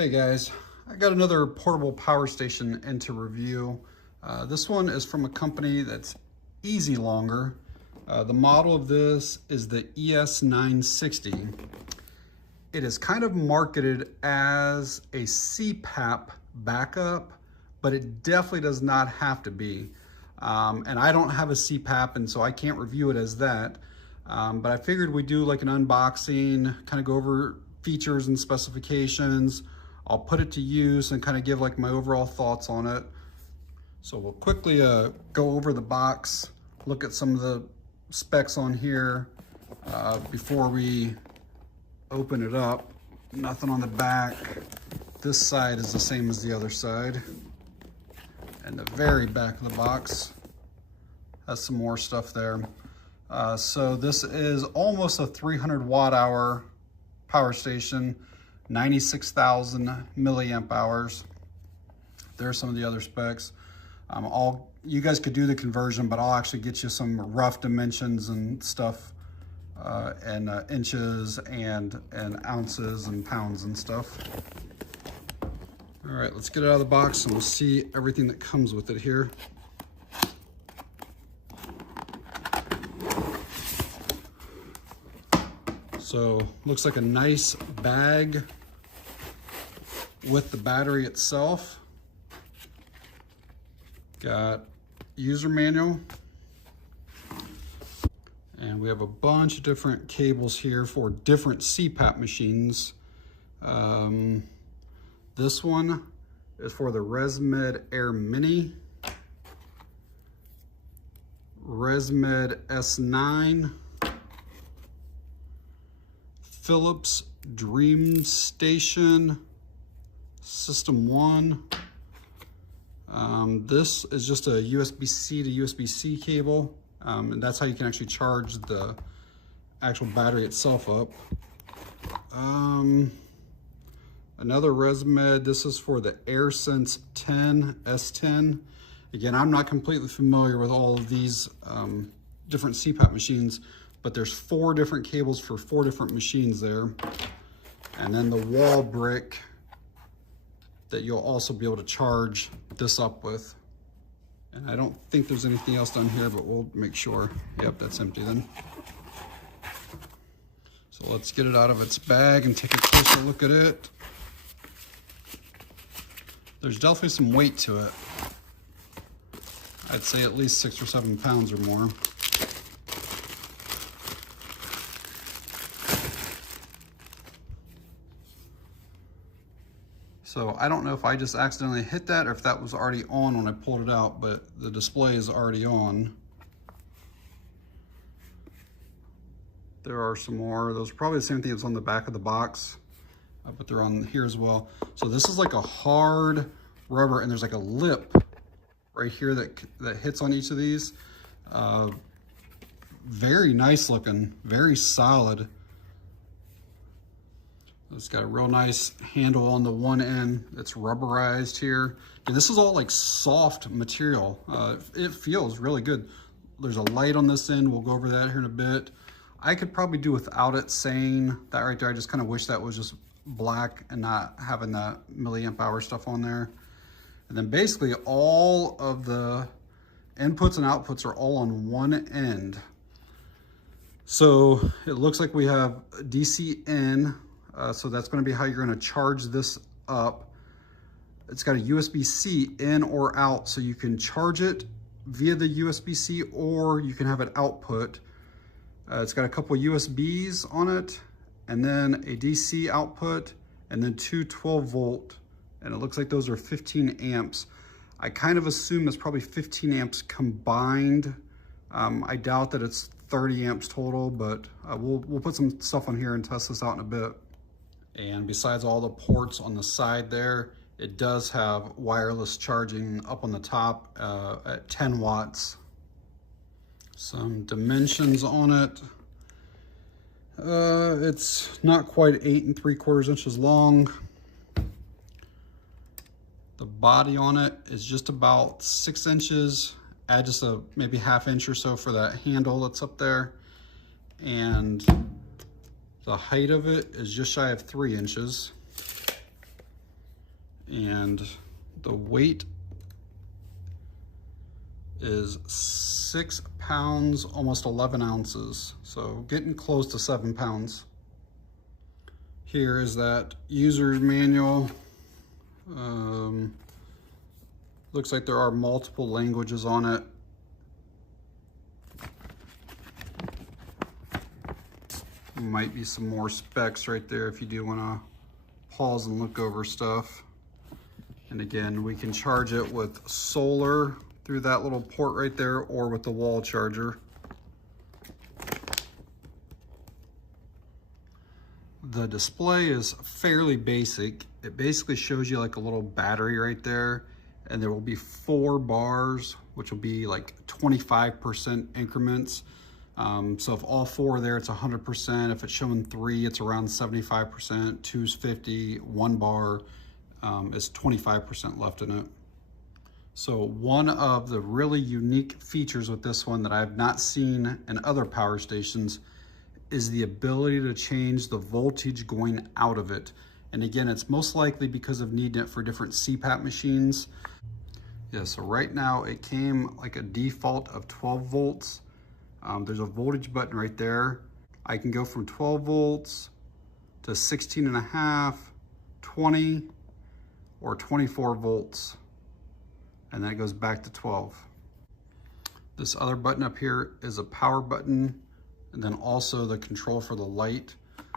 Hey guys, I got another portable power station into review. This one is from a company that's easy longer. The model of this is the ES960. It is kind of marketed as a CPAP backup, but it definitely does not have to be. And I don't have a CPAP, and so I can't review it as that. But I figured we'd do like an unboxing, kind of go over features and specifications. I'll put it to use and kind of give like my overall thoughts on it. So we'll quickly go over the box, look at some of the specs on here before we open it up. Nothing on the back. This side is the same as the other side. And the very back of the box has some more stuff there. So this is almost a 300 watt hour power station, 96,000 milliamp hours. There's some of the other specs. You guys could do the conversion, but I'll actually get you some rough dimensions and stuff, and inches and ounces and pounds and stuff. All right, let's get it out of the box and we'll see everything that comes with it here. So looks like a nice bag with the battery itself. Got user manual. And we have a bunch of different cables here for different CPAP machines. This one is for the ResMed Air Mini, ResMed S9, Philips Dream Station System 1. This is just a USB-C to USB-C cable, and that's how you can actually charge the actual battery itself up. Another ResMed, this is for the AirSense 10 S10. Again, I'm not completely familiar with all of these different CPAP machines, but there's 4 different cables for 4 different machines there. And then the wall brick that you'll also be able to charge this up with. And I don't think there's anything else down here, but we'll make sure. Yep, that's empty then. So let's get it out of its bag and take a closer look at it. There's definitely some weight to it. I'd say at least 6 or 7 pounds or more. So I don't know if I just accidentally hit that or if that was already on when I pulled it out, but the display is already on. There are some more. Those are probably the same thing that's on the back of the box, but they're on here as well. So this is like a hard rubber, and there's like a lip right here that hits on each of these. Very nice looking, very solid. It's got a real nice handle on the one end that's rubberized here. And this is all like soft material. It feels really good. There's a light on this end. We'll go over that here in a bit. I could probably do without it saying that right there. I just kind of wish that was just black and not having that milliamp hour stuff on there. And then basically all of the inputs and outputs are all on one end. So it looks like we have DC in. So that's going to be how you're going to charge this up. It's got a USB-C in or out, so you can charge it via the USB-C or you can have it output. It's got a couple USBs on it, and then a DC output, and then 2 12-volt, and it looks like those are 15 amps. I kind of assume it's probably 15 amps combined. I doubt that it's 30 amps total, but we'll put some stuff on here and test this out in a bit. And besides all the ports on the side there, it does have wireless charging up on the top at 10 watts. Some dimensions on it. It's not quite 8 3/4 inches long. The body on it is just about 6 inches. Add just a maybe ½ inch or so for that handle that's up there. And the height of it is just shy of 3 inches. And the weight is 6 pounds, almost 11 ounces. So getting close to 7 pounds. Here is that user's manual. Looks like there are multiple languages on it. Might be some more specs right there if you do want to pause and look over stuff. And again, we can charge it with solar through that little port right there, or with the wall charger. The display is fairly basic. It basically shows you like a little battery right there, and there will be 4 bars, which will be like 25% increments. So if all 4 are there, it's 100%. If it's showing 3, it's around 75%. 2's 50, 1 bar is 25% left in it. So one of the really unique features with this one that I have not seen in other power stations is the ability to change the voltage going out of it. And again, it's most likely because of needing it for different CPAP machines. Yeah, so right now it came like a default of 12 volts. There's a voltage button right there. I can go from 12 volts to 16.5, 20, or 24 volts. And then it goes back to 12. This other button up here is a power button, and then also the control for the light.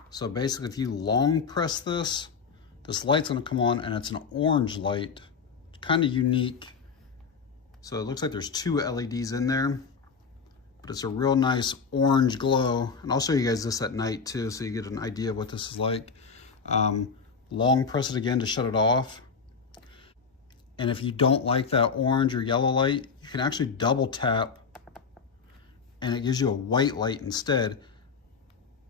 So basically if you long press this light's gonna come on, and it's an orange light. It's kind of unique. So it looks like there's 2 LEDs in there, but it's a real nice orange glow. And I'll show you guys this at night too, so you get an idea of what this is like. Long press it again to shut it off. And if you don't like that orange or yellow light, you can actually double tap and it gives you a white light instead.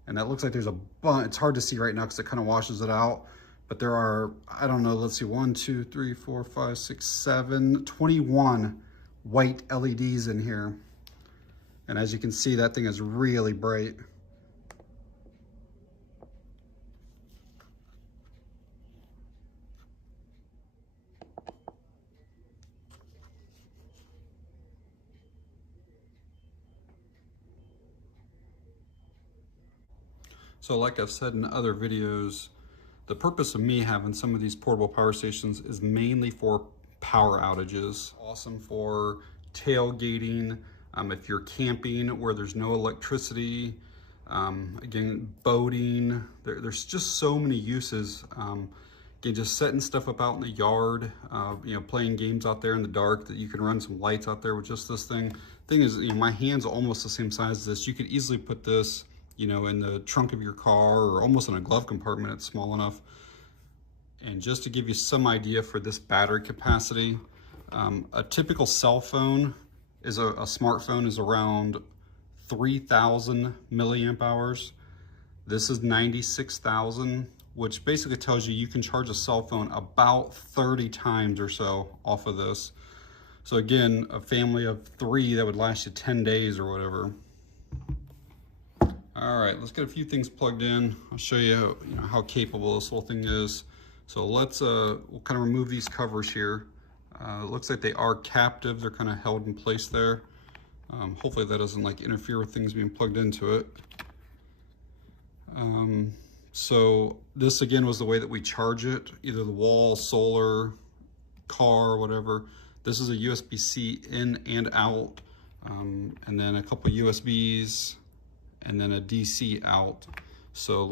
And that looks like there's a bunch. It's hard to see right now because it kind of washes it out. But there are, I don't know, let's see, 1, 2, 3, 4, 5, 6, 7, 21 white LEDs in here. And as you can see, that thing is really bright. So like I've said in other videos, the purpose of me having some of these portable power stations is mainly for power outages. Awesome for tailgating, if you're camping where there's no electricity, again, boating, there's just so many uses. Again, just setting stuff up out in the yard, you know, playing games out there in the dark, that you can run some lights out there with just this thing. Thing is, you know, my hand's almost the same size as this. You could easily put this, you know, in the trunk of your car or almost in a glove compartment. It's small enough. And just to give you some idea for this battery capacity, a typical cell phone is a smartphone is around 3,000 milliamp hours. This is 96,000, which basically tells you can charge a cell phone about 30 times or so off of this. So again, a family of 3, that would last you 10 days or whatever. All right, let's get a few things plugged in. I'll show you, how capable this whole thing is. So let's, we'll kind of remove these covers here. It looks like they are captive. They're kind of held in place there. Hopefully that doesn't like interfere with things being plugged into it. So this again was the way that we charge it, either the wall, solar, car, whatever. This is a USB-C in and out, and then a couple USBs, and then a DC out. So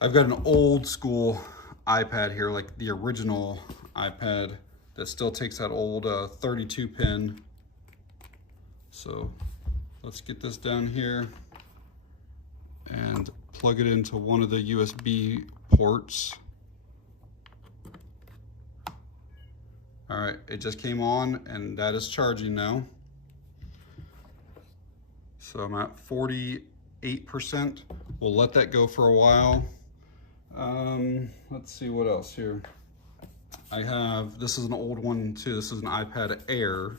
I've got an old school iPad here, like the original iPad that still takes that old 32 pin. So let's get this down here and plug it into one of the USB ports. All right, it just came on and that is charging now. So I'm at 48%. We'll let that go for a while. Let's see what else here. This is an old one too. This is an iPad Air.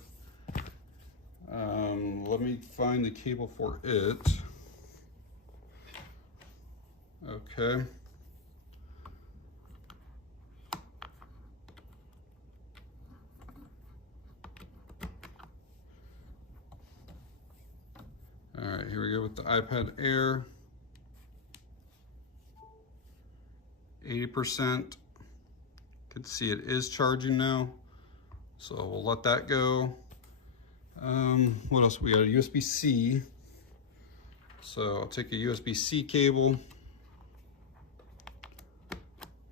Let me find the cable for it. Okay. with the iPad Air. 80%. Can see it is charging now. So we'll let that go. What else? We got a USB-C. So I'll take a USB-C cable,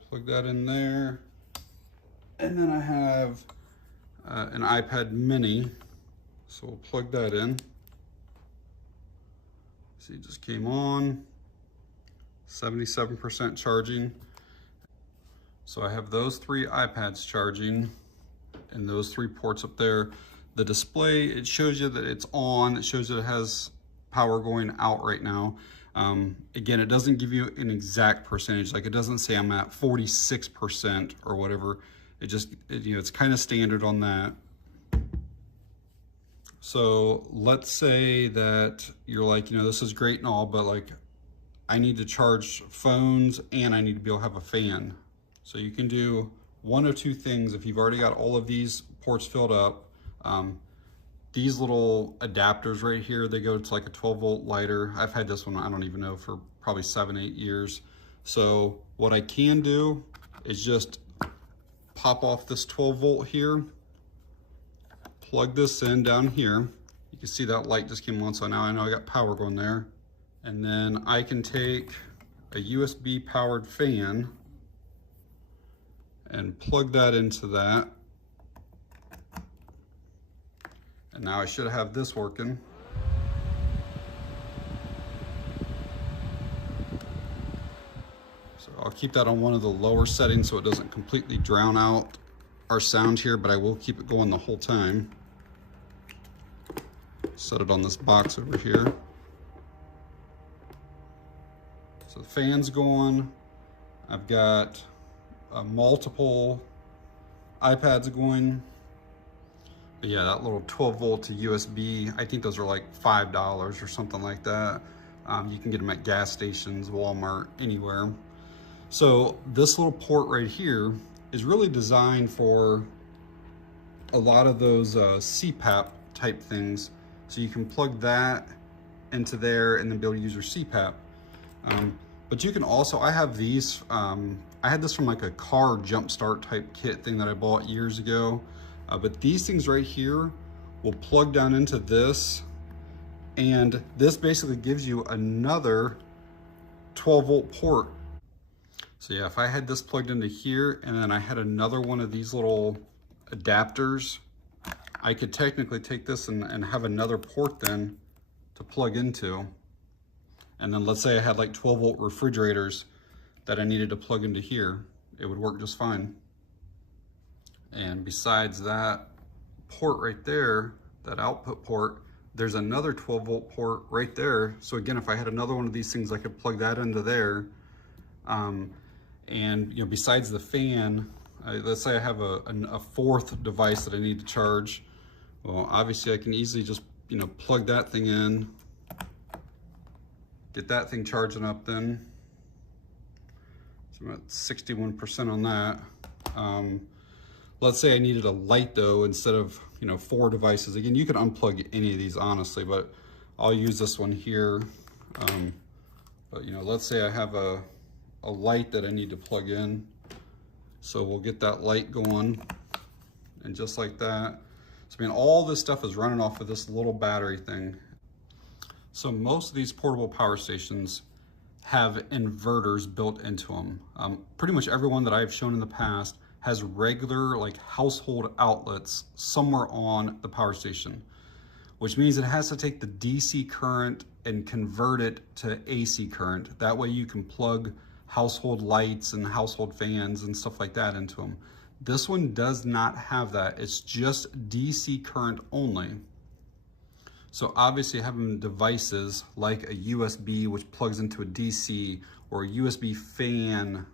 plug that in there. And then I have an iPad mini. So we'll plug that in. See, it just came on. 77% charging. So I have those 3 iPads charging and those 3 ports up there. The display, it shows you that it's on. It shows that it has power going out right now. Again, it doesn't give you an exact percentage. Like, it doesn't say I'm at 46% or whatever. It just, you know, it's kind of standard on that. So let's say that you're like, you know, this is great and all, but like, I need to charge phones and I need to be able to have a fan. So you can do one of 2 things if you've already got all of these ports filled up. These little adapters right here, they go to like a 12-volt lighter. I've had this one, I don't even know, for probably 7-8 years. So what I can do is just pop off this 12-volt here, plug this in down here. You can see that light just came on, so now I know I got power going there. And then I can take a USB powered fan and plug that into that. And now I should have this working. So I'll keep that on one of the lower settings so it doesn't completely drown out our sound here, but I will keep it going the whole time. Set it on this box over here. So the fan's going. I've got multiple iPads going. But yeah, that little 12-volt to USB, I think those are like $5 or something like that. You can get them at gas stations, Walmart, anywhere. So this little port right here is really designed for a lot of those CPAP type things. So you can plug that into there and then be able to use your CPAP. But you can also, I have these, I had this from like a car jump start type kit thing that I bought years ago. But these things right here will plug down into this, and this basically gives you another 12-volt port. So yeah, if I had this plugged into here and then I had another one of these little adapters, I could technically take this and have another port then to plug into. And then let's say I had like 12-volt refrigerators that I needed to plug into here, it would work just fine. And besides that port right there, that output port, there's another 12-volt port right there. So again, if I had another one of these things, I could plug that into there. And you know, besides the fan, let's say I have a 4th device that I need to charge. Well, obviously I can easily just, you know, plug that thing in, get that thing charging up then. So I'm at 61% on that. Let's say I needed a light though, instead of, you know, 4 devices. Again, you could unplug any of these honestly, but I'll use this one here. But you know, let's say I have a light that I need to plug in. So we'll get that light going, and just like that. So I mean, all this stuff is running off of this little battery thing. So most of these portable power stations have inverters built into them. Pretty much every one that I've shown in the past has regular like household outlets somewhere on the power station, which means it has to take the DC current and convert it to AC current. That way you can plug household lights and household fans and stuff like that into them. This one does not have that. It's just DC current only. So obviously having devices like a USB, which plugs into a DC, or a USB fan,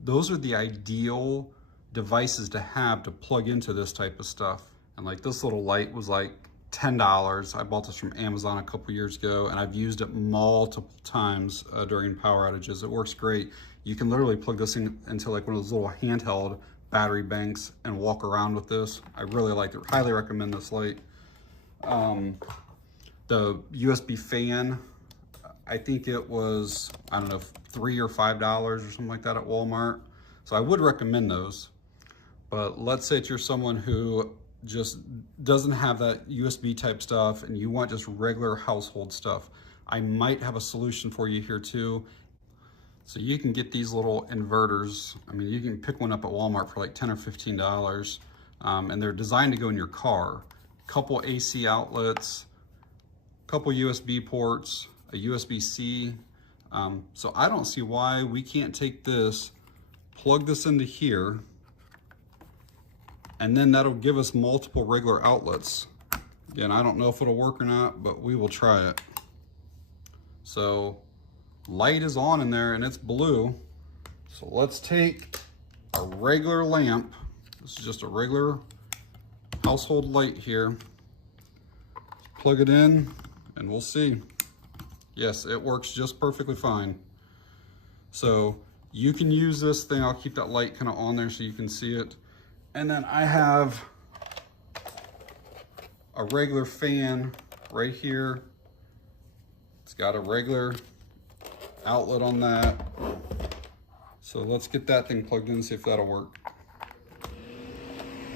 those are the ideal devices to have to plug into this type of stuff. And like this little light was like $10. I bought this from Amazon a couple years ago, and I've used it multiple times during power outages. It works great. You can literally plug this into like one of those little handheld battery banks and walk around with this. I really like it. Highly recommend this light. The USB fan, I think it was, I don't know, $3 or $5 or something like that at Walmart. So I would recommend those. But let's say that you're someone who just doesn't have that USB type stuff and you want just regular household stuff. I might have a solution for you here too. So you can get these little inverters. I mean, you can pick one up at Walmart for like $10 or $15. And they're designed to go in your car. Couple AC outlets, couple USB ports, a USB-C. So I don't see why we can't take this, plug this into here, and then that'll give us multiple regular outlets. Again, I don't know if it'll work or not, but we will try it. So light is on in there and it's blue. So let's take a regular lamp. This is just a regular household light here. Plug it in and we'll see. Yes, it works just perfectly fine. So you can use this thing. I'll keep that light kind of on there so you can see it. And then I have a regular fan right here. It's got a regular outlet on that. So let's get that thing plugged in and see if that'll work.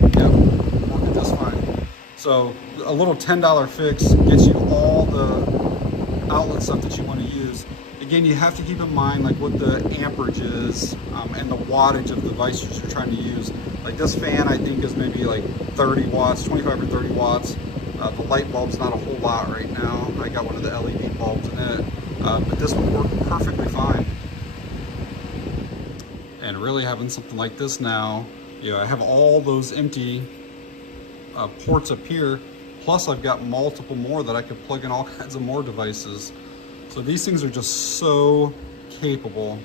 Yep, working just fine. So a little $10 fix gets you all the outlet stuff that you want to use. Again, you have to keep in mind like what the amperage is and the wattage of the devices you're trying to use. Like this fan, I think is maybe like 30 watts, 25 or 30 watts. The light bulb's not a whole lot right now. I got one of the LED bulbs in it, but this would work perfectly fine. And really having something like this now, you know, I have all those empty ports up here, plus I've got multiple more that I could plug in all kinds of more devices. So these things are just so capable.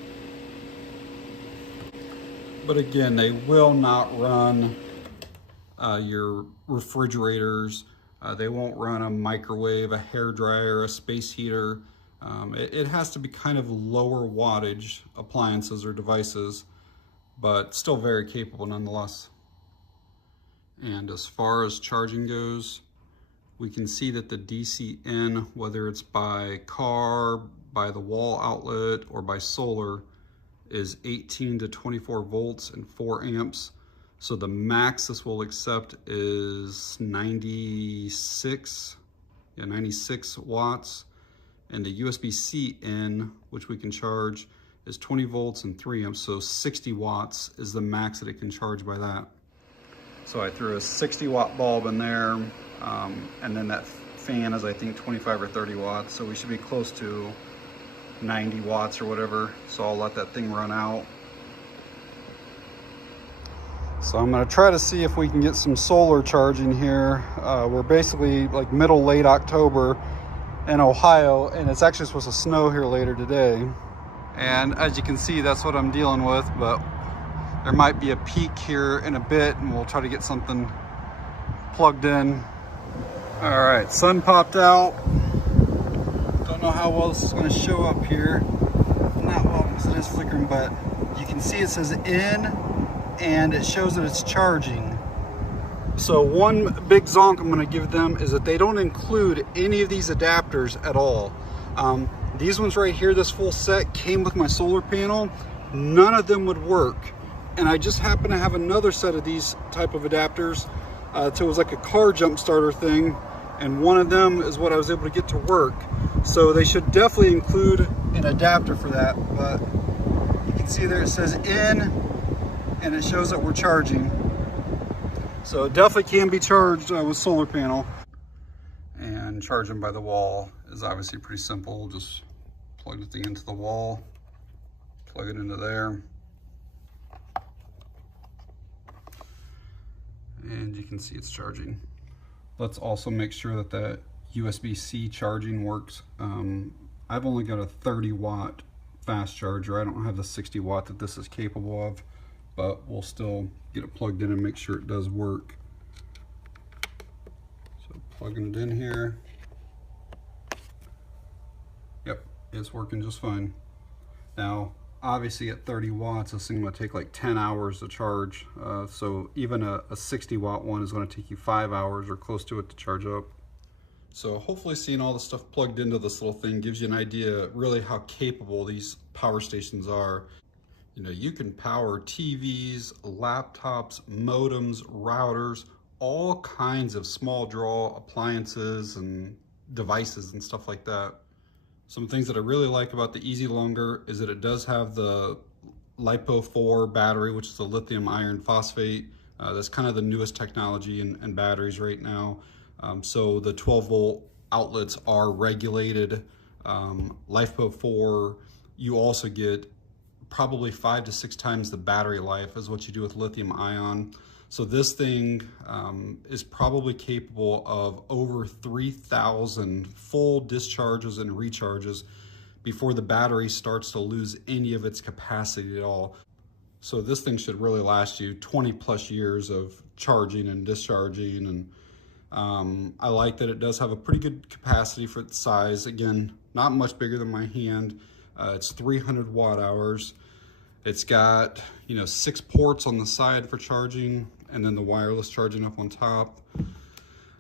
But again, they will not run your refrigerators. They won't run a microwave, a hairdryer, a space heater. It has to be kind of lower wattage appliances or devices, but still very capable nonetheless. And as far as charging goes, we can see that the DC in, whether it's by car, by the wall outlet, or by solar, is 18 to 24 volts and 4 amps. So the max this will accept is 96 watts. And the USB-C in, which we can charge, is 20 volts and 3 amps. So 60 watts is the max that it can charge by that. So I threw a 60 watt bulb in there, and then that fan is I think 25 or 30 watts. So we should be close to 90 watts or whatever. So I'll let that thing run out. So I'm gonna try to see if we can get some solar charging here. We're basically like middle, late October in Ohio, and it's actually supposed to snow here later today. And as you can see, that's what I'm dealing with, but there might be a peak here in a bit and we'll try to get something plugged in. All right, sun popped out. Don't know how well this is gonna show up here. Not well because it is flickering, but you can see it says in and it shows that it's charging. So one big zonk I'm gonna give them is that they don't include any of these adapters at all. These ones right here, this full set came with my solar panel. None of them would work. And I just happen to have another set of these type of adapters. So it was like a car jump starter thing. And one of them is what I was able to get to work. So they should definitely include an adapter for that. But you can see there it says in, and it shows that we're charging. So it definitely can be charged with solar panel. And charging by the wall is obviously pretty simple. Just plug the thing into the wall, plug it into there. And you can see it's charging. Let's also make sure that that USB-C charging works. I've only got a 30 watt fast charger. I don't have the 60 watt that this is capable of, but we'll still get it plugged in and make sure it does work. So plugging it in here. Yep, it's working just fine. Now, obviously at 30 watts, this thing will take like 10 hours to charge. So even a 60 watt one is going to take you 5 hours or close to it to charge up. So hopefully seeing all the stuff plugged into this little thing gives you an idea really how capable these power stations are. You know, you can power TVs, laptops, modems, routers, all kinds of small draw appliances and devices and stuff like that. Some things that I really like about the Easy Longer is that it does have the LifePO4 battery, which is a lithium iron phosphate. That's kind of the newest technology in batteries right now. So the 12 volt outlets are regulated. LifePO4, you also get probably 5 to 6 times the battery life as what you do with lithium ion. So this thing is probably capable of over 3,000 full discharges and recharges before the battery starts to lose any of its capacity at all. So this thing should really last you 20 plus years of charging and discharging. And I like that it does have a pretty good capacity for its size. Again, not much bigger than my hand. It's 300 watt hours. It's got, 6 ports on the side for charging, and then the wireless charging up on top.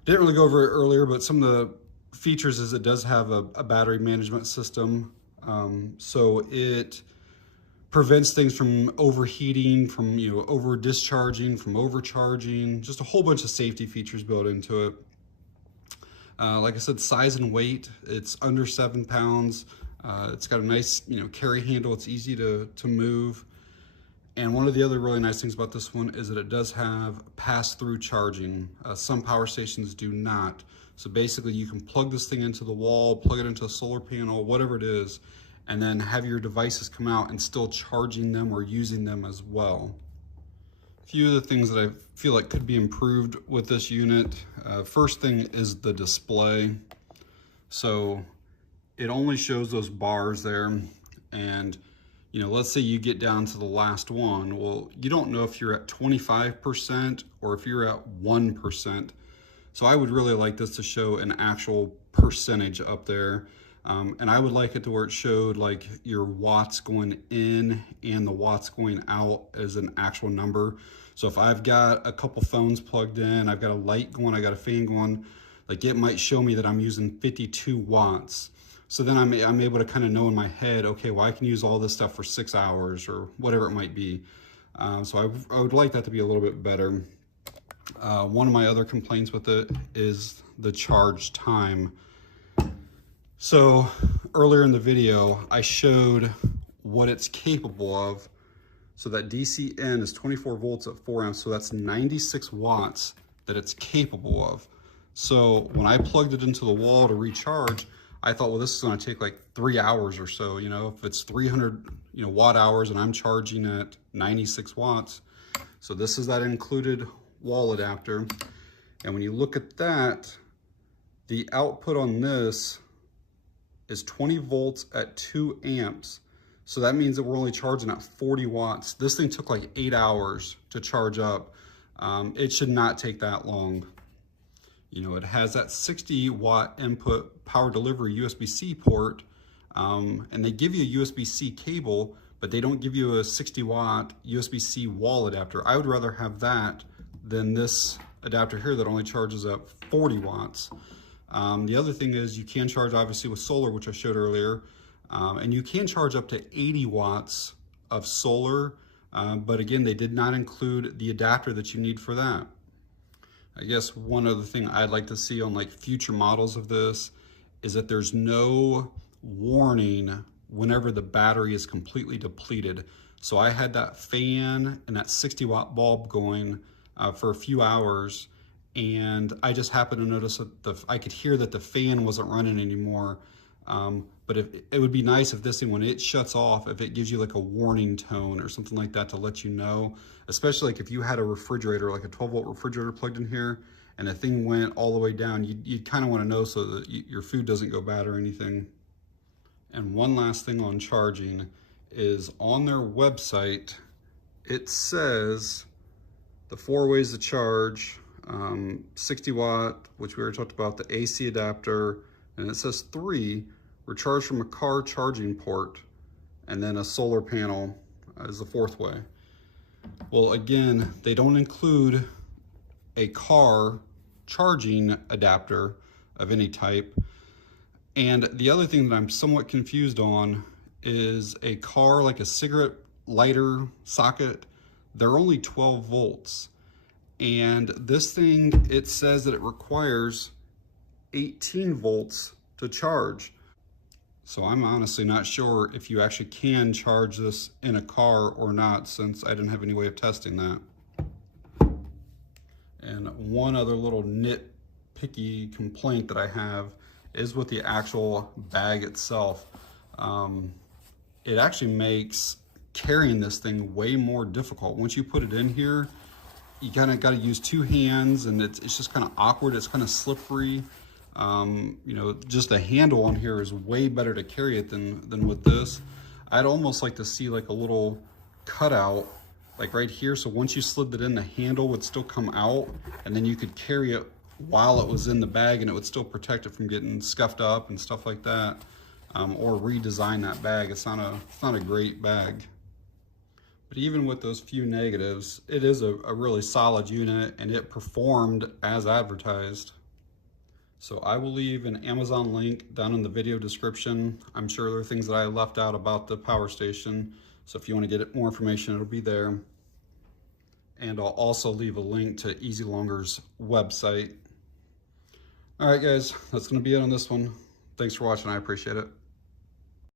Didn't really go over it earlier, but some of the features is it does have a battery management system. So it prevents things from overheating, from over discharging, from overcharging, just a whole bunch of safety features built into it. Like I said, size and weight, it's under 7 pounds. It's got a nice carry handle, it's easy to move. And one of the other really nice things about this one is that it does have pass-through charging. Some power stations do not. So basically you can plug this thing into the wall, plug it into a solar panel, whatever it is, and then have your devices come out and still charging them or using them as well. A few of the things that I feel like could be improved with this unit. First thing is the display. So it only shows those bars there, and let's say you get down to the last one. Well, you don't know if you're at 25% or if you're at 1%. So I would really like this to show an actual percentage up there. And I would like it to where it showed like your watts going in and the watts going out as an actual number. So if I've got a couple phones plugged in, I've got a light going, I got a fan going, like it might show me that I'm using 52 watts. So then I'm able to kind of know in my head, okay, well I can use all this stuff for 6 hours or whatever it might be. So I would like that to be a little bit better. One of my other complaints with it is the charge time. So earlier in the video, I showed what it's capable of. So that DC-in is 24 volts at 4 amps, so that's 96 watts that it's capable of. So when I plugged it into the wall to recharge, I thought, well, this is gonna take like 3 hours or so, if it's 300 watt hours and I'm charging at 96 watts. So this is that included wall adapter. And when you look at that, the output on this is 20 volts at 2 amps. So that means that we're only charging at 40 watts. This thing took like 8 hours to charge up. It should not take that long. It has that 60 watt input power delivery USB-C port, and they give you a USB-C cable, but they don't give you a 60 watt USB-C wall adapter. I would rather have that than this adapter here that only charges up 40 watts. The other thing is you can charge obviously with solar, which I showed earlier, and you can charge up to 80 watts of solar, but again, they did not include the adapter that you need for that. I guess one other thing I'd like to see on like future models of this is that there's no warning whenever the battery is completely depleted. So I had that fan and that 60 watt bulb going for a few hours, and I just happened to notice that I could hear that the fan wasn't running anymore. But it would be nice if this thing, when it shuts off, if it gives you like a warning tone or something like that to let you know, especially like if you had a refrigerator, like a 12 volt refrigerator plugged in here and the thing went all the way down, you'd kind of want to know so that your food doesn't go bad or anything. And one last thing on charging is on their website, it says the 4 ways to charge, 60 watt, which we already talked about, the AC adapter, and it says 3, recharge from a car charging port, and then a solar panel is the 4th way. Well, again, they don't include a car charging adapter. of any type. And the other thing that I'm somewhat confused on is a car like a cigarette lighter socket, they're only 12 volts. And this thing, it says that it requires 18 volts to charge. So I'm honestly not sure if you actually can charge this in a car or not, since I didn't have any way of testing that. And one other little nitpicky complaint that I have is with the actual bag itself. It actually makes carrying this thing way more difficult. Once you put it in here, you kind of got to use two hands, and it's just kind of awkward. It's kind of slippery. You know, just the handle on here is way better to carry it than with this. I'd almost like to see like a little cutout like right here, so once you slid it in, the handle would still come out, and then you could carry it while it was in the bag, and it would still protect it from getting scuffed up and stuff like that. Or redesign that bag. It's not a great bag. But even with those few negatives, it is a really solid unit, and it performed as advertised. So I will leave an Amazon link down in the video description. I'm sure there are things that I left out about the power station. So if you want to get more information, it'll be there. And I'll also leave a link to Easy Longer's website. All right, guys, that's going to be it on this one. Thanks for watching. I appreciate it.